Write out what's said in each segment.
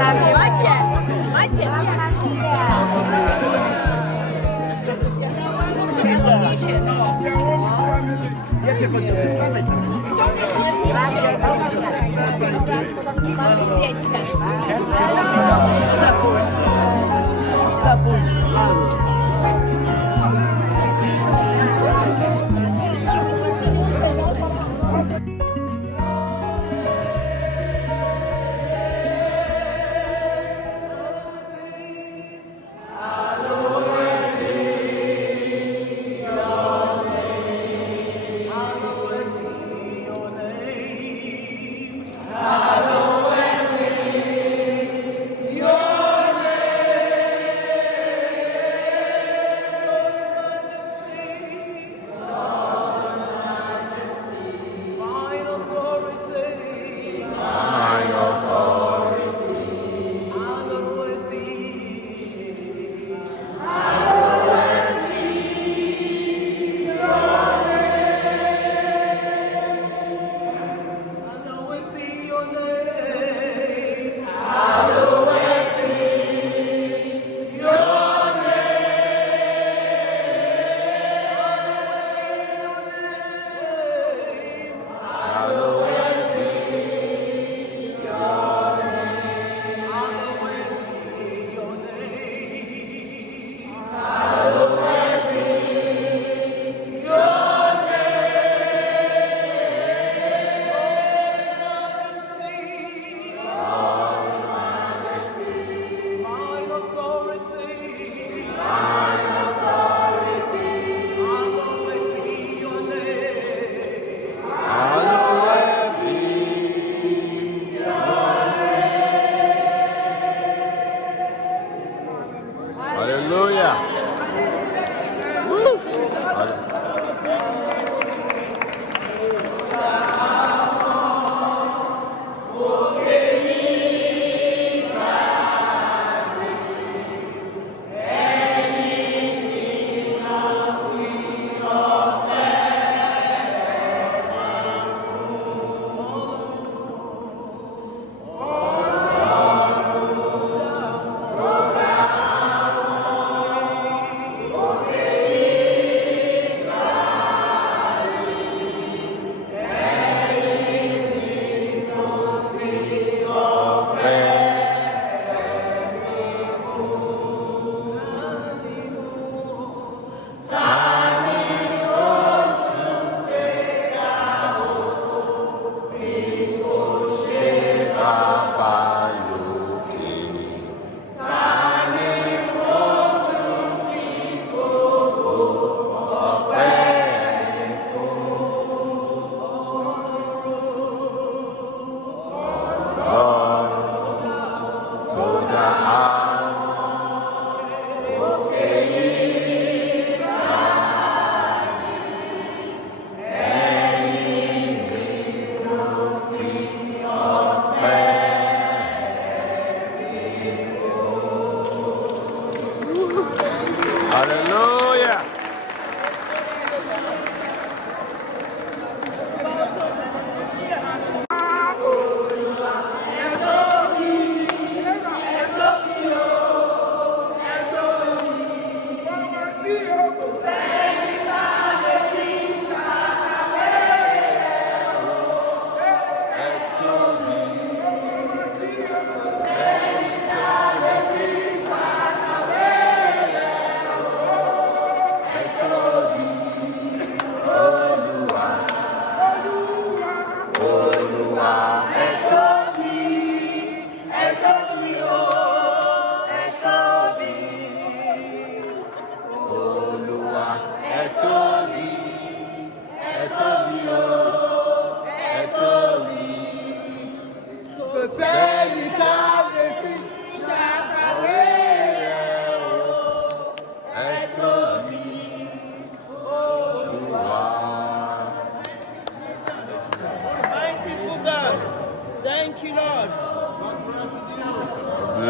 Ja cię podniosę, stawaj tam. Za późno.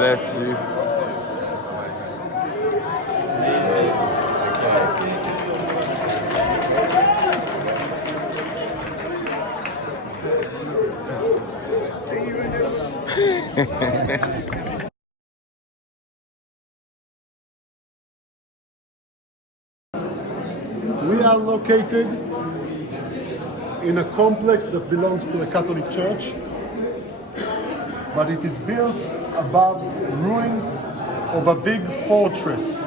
Bless you. We are located in a complex that belongs to the Catholic Church, but it is built above ruins of a big fortress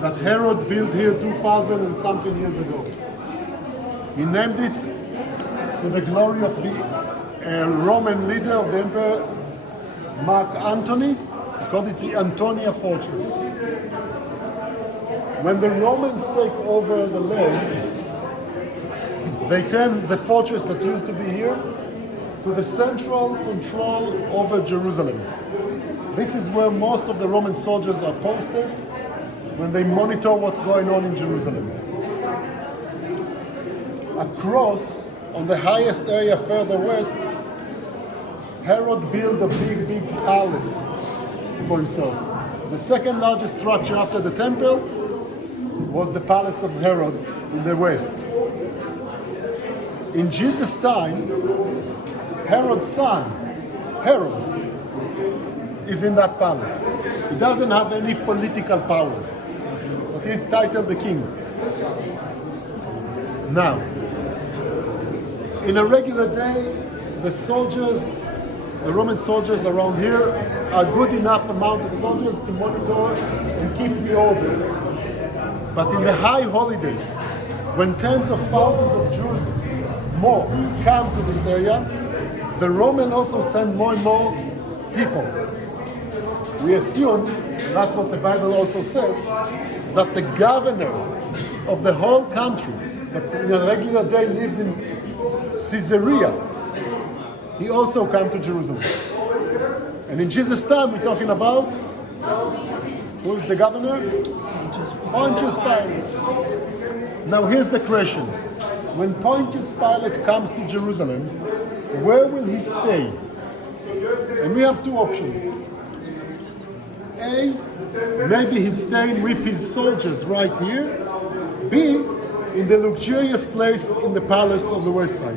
that Herod built here 2,000 and something years ago. He named it to the glory of the Roman leader of the Emperor Mark Antony. He called it the Antonian Fortress. When the Romans take over the land, they turn the fortress that used to be here to the central control over Jerusalem. This is where most of the Roman soldiers are posted when they monitor what's going on in Jerusalem. Across, on the highest area further west, Herod built a big palace for himself. The second largest structure after the temple was the palace of Herod in the west. In Jesus' time, Herod's son, Herod, is in that palace. He doesn't have any political power, but he's titled the king. Now, in a regular day, the Roman soldiers around here are good enough amount of soldiers to monitor and keep the order. But in the high holidays, when tens of thousands of Jews more come to this area, the Roman also send more and more people. We assume, that's what the Bible also says, that the governor of the whole country, that in a regular day lives in Caesarea, he also come to Jerusalem. And in Jesus' time, we're talking about, who is the governor? Pontius Pilate. Now here's the question. When Pontius Pilate comes to Jerusalem, where will he stay? And we have two options. A, maybe he's staying with his soldiers right here. B, in the luxurious place in the palace on the west side.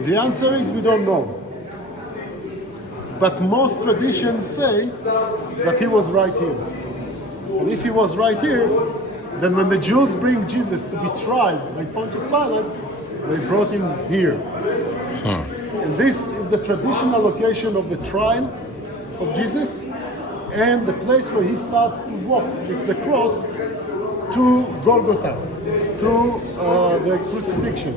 The answer is we don't know. But most traditions say that he was right here. And if he was right here, then when the Jews bring Jesus to be tried by Pontius Pilate, they brought him here. And this is the traditional location of the trial of Jesus and the place where he starts to walk with the cross to Golgotha, to the crucifixion.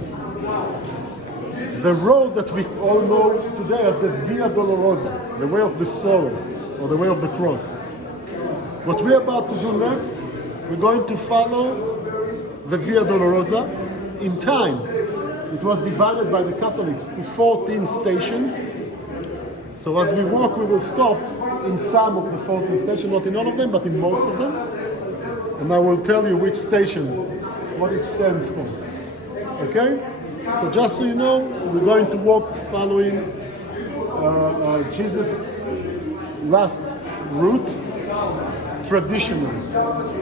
The road that we all know today as the Via Dolorosa, the way of the sorrow, or the way of the cross. What we're about to do next, we're going to follow the Via Dolorosa. In time, it was divided by the Catholics to 14 stations. So as we walk, we will stop in some of the 14 stations, not in all of them, but in most of them. And I will tell you which station, what it stands for. Okay? So just so you know, we're going to walk following Jesus' last route, traditionally.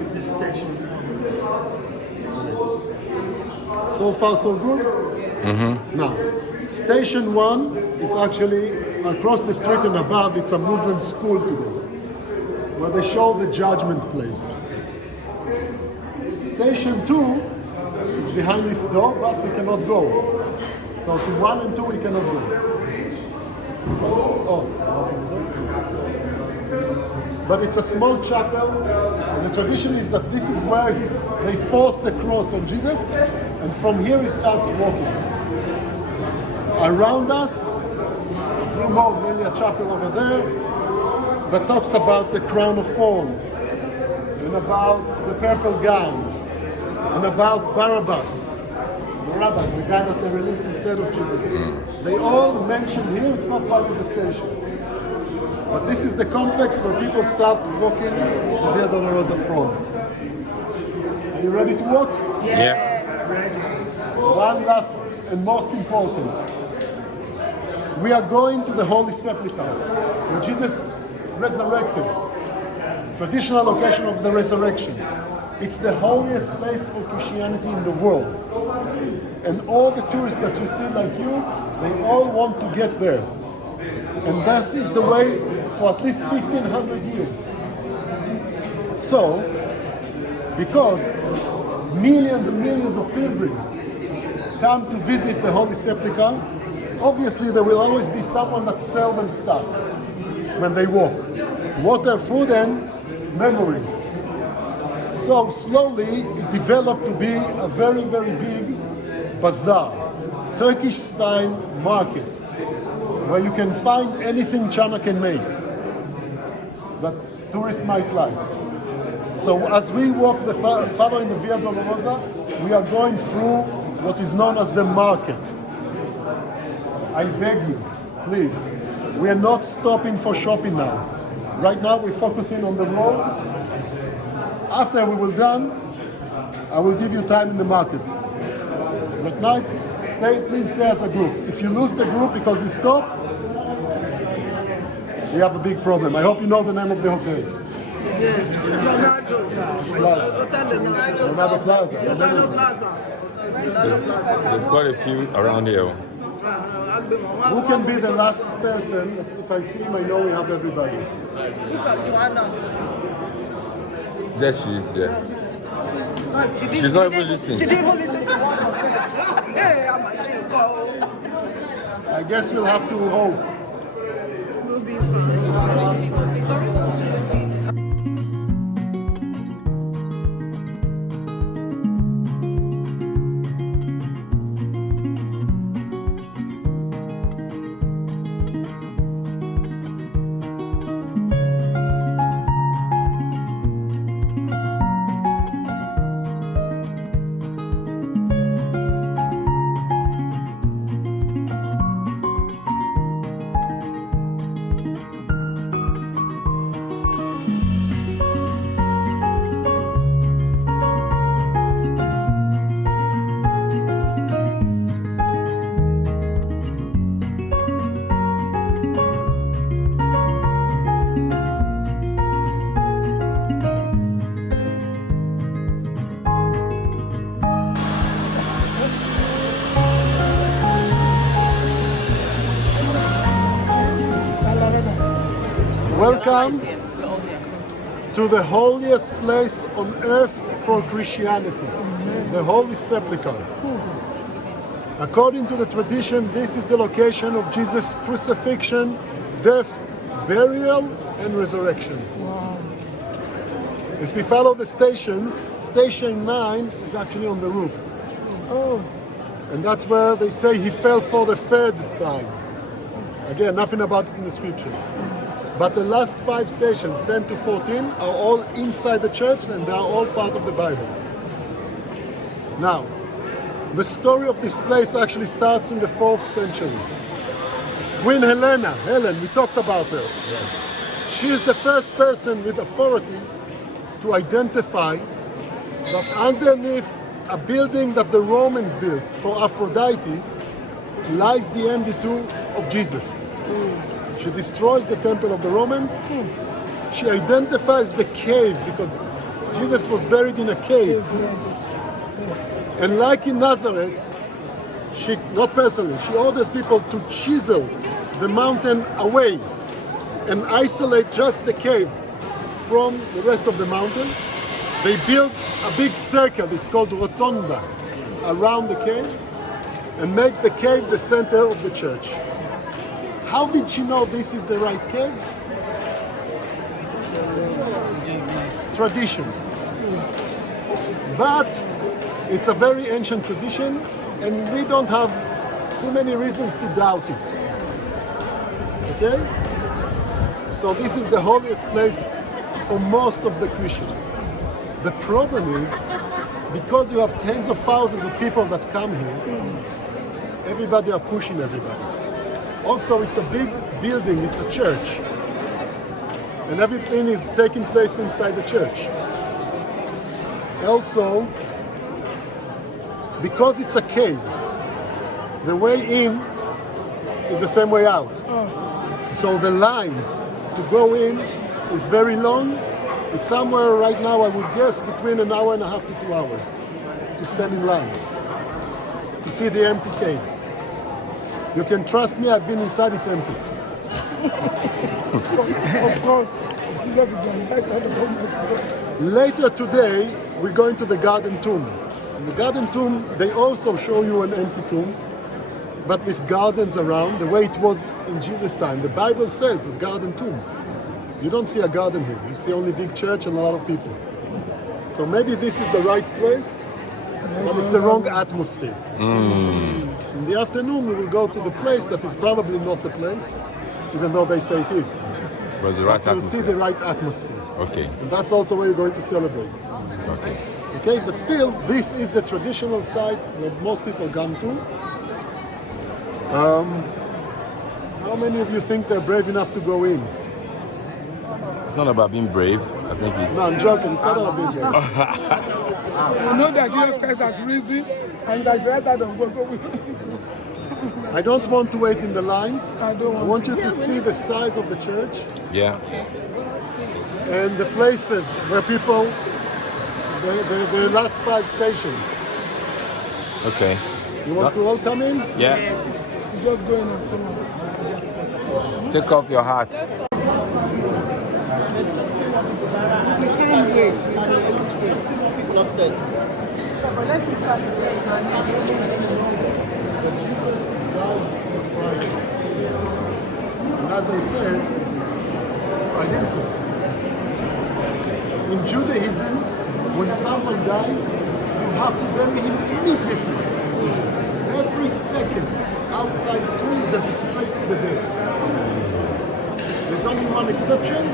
Is this station? So far, so good? Mm-hmm. Now, station 1 is actually across the street and above. It's a Muslim school today, where they show the judgment place. Station 2 is behind this door, but we cannot go. So to 1 and 2 we cannot go. But it's a small chapel, and the tradition is that this is where they force the cross on Jesus, and from here he starts walking. Around us, a few more, maybe a chapel over there, that talks about the crown of thorns, and about the purple gown, and about Barabbas, the guy that they released instead of Jesus. They all mentioned here, it's not part of the station. But this is the complex where people start walking the Via Dolorosa from. Are you ready to walk? Yes. Ready. One last and most important. We are going to the Holy Sepulcher, where Jesus resurrected. Traditional location of the resurrection. It's the holiest place for Christianity in the world. And all the tourists that you see like you, they all want to get there. And this is the way for at least 1500 years. So, because millions and millions of pilgrims come to visit the Holy Sepulchre, obviously there will always be someone that sells them stuff when they walk. Water, food, and memories. So slowly it developed to be a very, very big bazaar, Turkish style market, where you can find anything China can make that tourists might like. So as we walk further in the Via Dolorosa, we are going through what is known as the market. I beg you, please, we are not stopping for shopping now. Right now we're focusing on the road. After we will done, I will give you time in the market. But now, please stay as a group. If you lose the group because you stopped, we have a big problem. I hope you know the name of the hotel. Yes. Another plaza. There's quite a few around here. Who can be the last person? If I see him, I know we have everybody. Look at Joanna. There she is, yeah. She's not even listening. She didn't even listen to what I said. Hey, I'm saying go. I guess we'll have to hope. We'll be fine. Sorry? Welcome to the holiest place on earth for Christianity, the Holy Sepulchre. According to the tradition, this is the location of Jesus' crucifixion, death, burial, and resurrection. Wow. If we follow the stations, station 9 is actually on the roof. Oh, And that's where they say he fell for the third time. Again, nothing about it in the scriptures. But the last 5 stations, 10 to 14, are all inside the church and they are all part of the Bible. Now, the story of this place actually starts in the 4th century. Queen Helen, we talked about her. She is the first person with authority to identify that underneath a building that the Romans built for Aphrodite lies the empty tomb of Jesus. She destroys the temple of the Romans. She identifies the cave because Jesus was buried in a cave. And like in Nazareth, she, not personally, she orders people to chisel the mountain away and isolate just the cave from the rest of the mountain. They build a big circle, it's called rotonda, around the cave and make the cave the center of the church. How did she know this is the right cave? Tradition. But it's a very ancient tradition and we don't have too many reasons to doubt it. Okay? So this is the holiest place for most of the Christians. The problem is, because you have tens of thousands of people that come here, everybody are pushing everybody. Also, it's a big building, it's a church. And everything is taking place inside the church. Also, because it's a cave, the way in is the same way out. So the line to go in is very long. It's somewhere right now, I would guess, between an hour and a half to 2 hours to stand in line to see the empty cave. You can trust me, I've been inside, it's empty. Of course, Jesus is on the right hand of Almighty God. Later today, we're going to the garden tomb. In the garden tomb, they also show you an empty tomb, but with gardens around, the way it was in Jesus' time. The Bible says a garden tomb. You don't see a garden here. You see only big church and a lot of people. So maybe this is the right place, but it's the wrong atmosphere. In the afternoon, we will go to the place that is probably not the place, even though they say it is. Was the right But you'll see atmosphere. the right atmosphere. Okay. And that's also where you're going to celebrate. Okay. Okay, but still, this is the traditional site that most people come to. How many of you think they're brave enough to go in? It's not about being brave. I think it's. No, I'm joking. It's not about being brave. We know that Jesus Christ has risen and that the right hand of God. So we I don't want to wait in the lines. I don't I want you to see the size of the church Yeah. and the places where people, the last 5 stations. Okay. You want to all come in? Yeah. just going on. Take off your hat. We can't wait. Upstairs. Jesus died on Friday. And as I said, I didn't say. In Judaism, when someone dies, you have to bury him immediately. Every second outside the tomb is a disgrace to the dead. There's only one exception,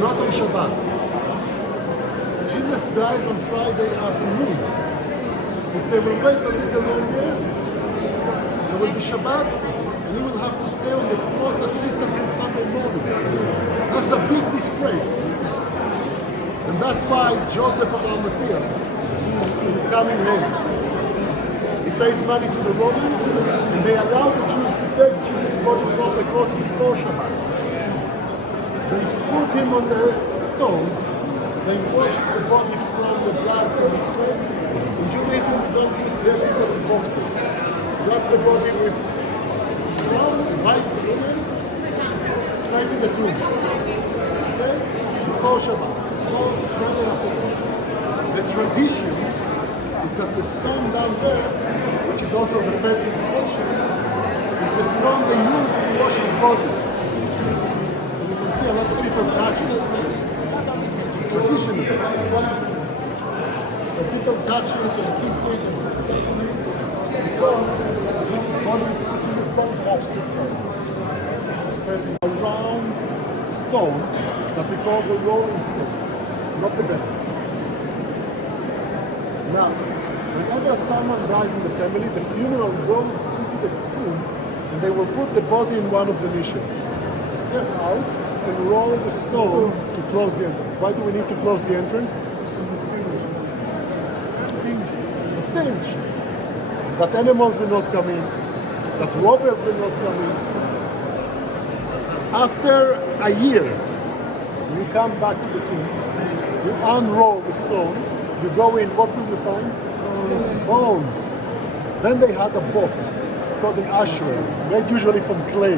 not on Shabbat. Jesus dies on Friday afternoon. If they will wait a little longer, there will be Shabbat, and you will have to stay on the cross at least until Sunday morning. That's a big disgrace. And that's why Joseph of Arimathea is coming home. He pays money to the Romans, and they allow the Jews to take Jesus' body from the cross before Shabbat. They put him on the stone, they wash the body from the blood from the sweat. In Judaism, we don't put dead people in boxes. Wrap the body with brown, white linen, straight to the tomb. Okay? Before Shabbat. Friday afternoon. The tradition is that the stone down there, which is also the filtering station, is the stone they use to wash his body. So you can see a lot of people touching it. Tradition of it. So people touch it and kiss it and stuff. Because this body, Jesus' body touched this stone. A round stone that we call the rolling stone. Not the bed. Now, whenever someone dies in the family, the funeral goes into the tomb and they will put the body in one of the niches. Step out and roll the stone to close the entrance. Why do we need to close the entrance? The stench. That animals will not come in, that robbers will not come in. After a year, you come back to the tomb. You unroll the stone, you go in, what will you find? Bones. Then they had a box, it's called an ashtray, made usually from clay.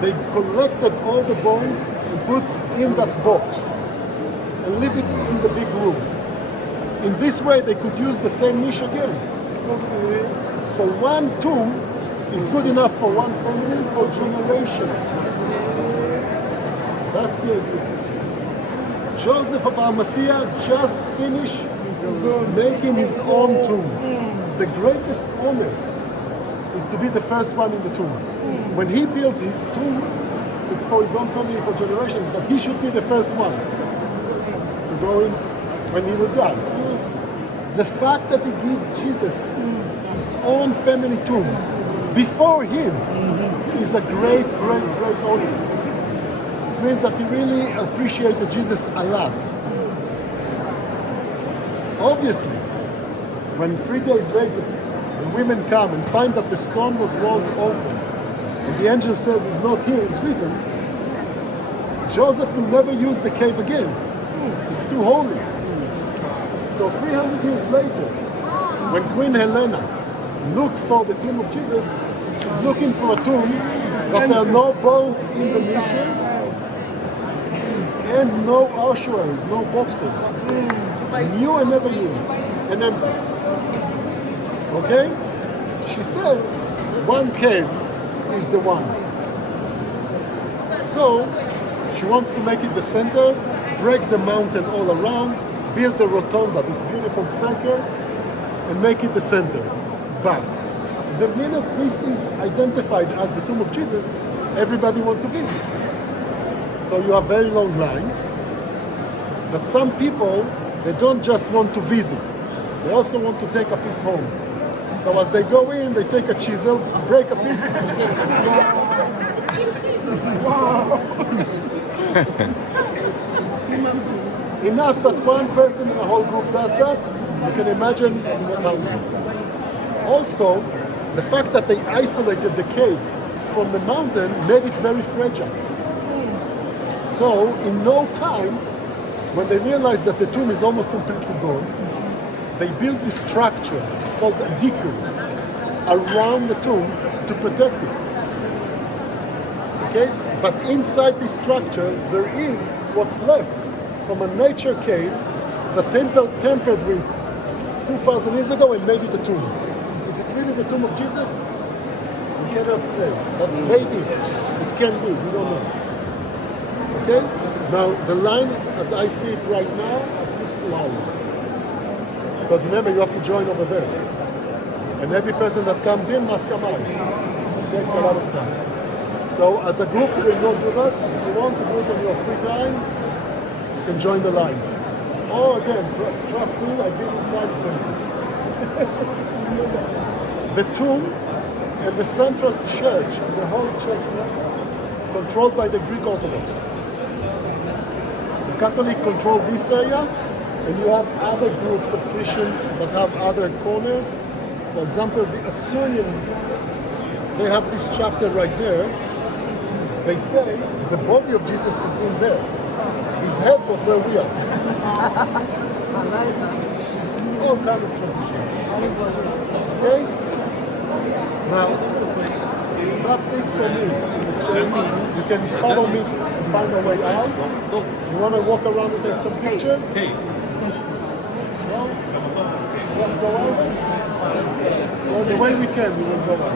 They collected all the bones and put in that box and leave it in the big room. In this way they could use the same niche again. So one tomb is good enough for one family for generations. That's the idea. Joseph of Arimathea just finished making his own tomb. The greatest honor is to be the first one in the tomb. When he builds his tomb, it's for his own family for generations, but he should be the first one to go in when he will die. The fact that he gives Jesus his own family tomb before him is a great, great, great honor. Means that he really appreciated Jesus a lot. Obviously, when 3 days later the women come and find that the stone was rolled open and the angel says he's not here, he's risen, Joseph will never use the cave again. It's too holy. So 300 years later, when Queen Helena looked for the tomb of Jesus, she's looking for a tomb But there are no bones in the niches and no ossuaries, no boxes. New and never used and empty. Okay? She says one cave is the one. So she wants to make it the center, break the mountain all around, build the rotunda, this beautiful circle, and make it the center. But the minute this is identified as the tomb of Jesus, everybody wants to visit. So you have very long lines. But some people, they don't just want to visit. They also want to take a piece home. So as they go in, they take a chisel, break a piece. Wow! Enough that one person in a whole group does that, you can imagine how. Also, the fact that they isolated the cave from the mountain made it very fragile. So, in no time, when they realized that the tomb is almost completely gone, they built this structure, it's called a diku, around the tomb to protect it. Okay? But inside this structure, there is what's left from a nature cave that temple tampered with 2,000 years ago and made it a tomb. Is it really the tomb of Jesus? We cannot say, but maybe it can be, we don't know. Okay? Now, the line, as I see it right now, at least 2 hours. Because remember, you have to join over there. And every person that comes in must come out. It takes a lot of time. So, as a group, we will not do that. If you want to do it on your free time, you can join the line. Or again, trust me, I've been inside, it's empty. The tomb and the central church, the whole church network, controlled by the Greek Orthodox. The Catholic control this area, and you have other groups of Christians that have other corners. For example, the Assyrian, they have this chapter right there. They say the body of Jesus is in there. His head was where we are. All kind of tradition. Okay? Now, that's it for me. You can follow me and find a way out. You want to walk around and take some pictures? No? Let's go out? Well, the way we can, we will go out.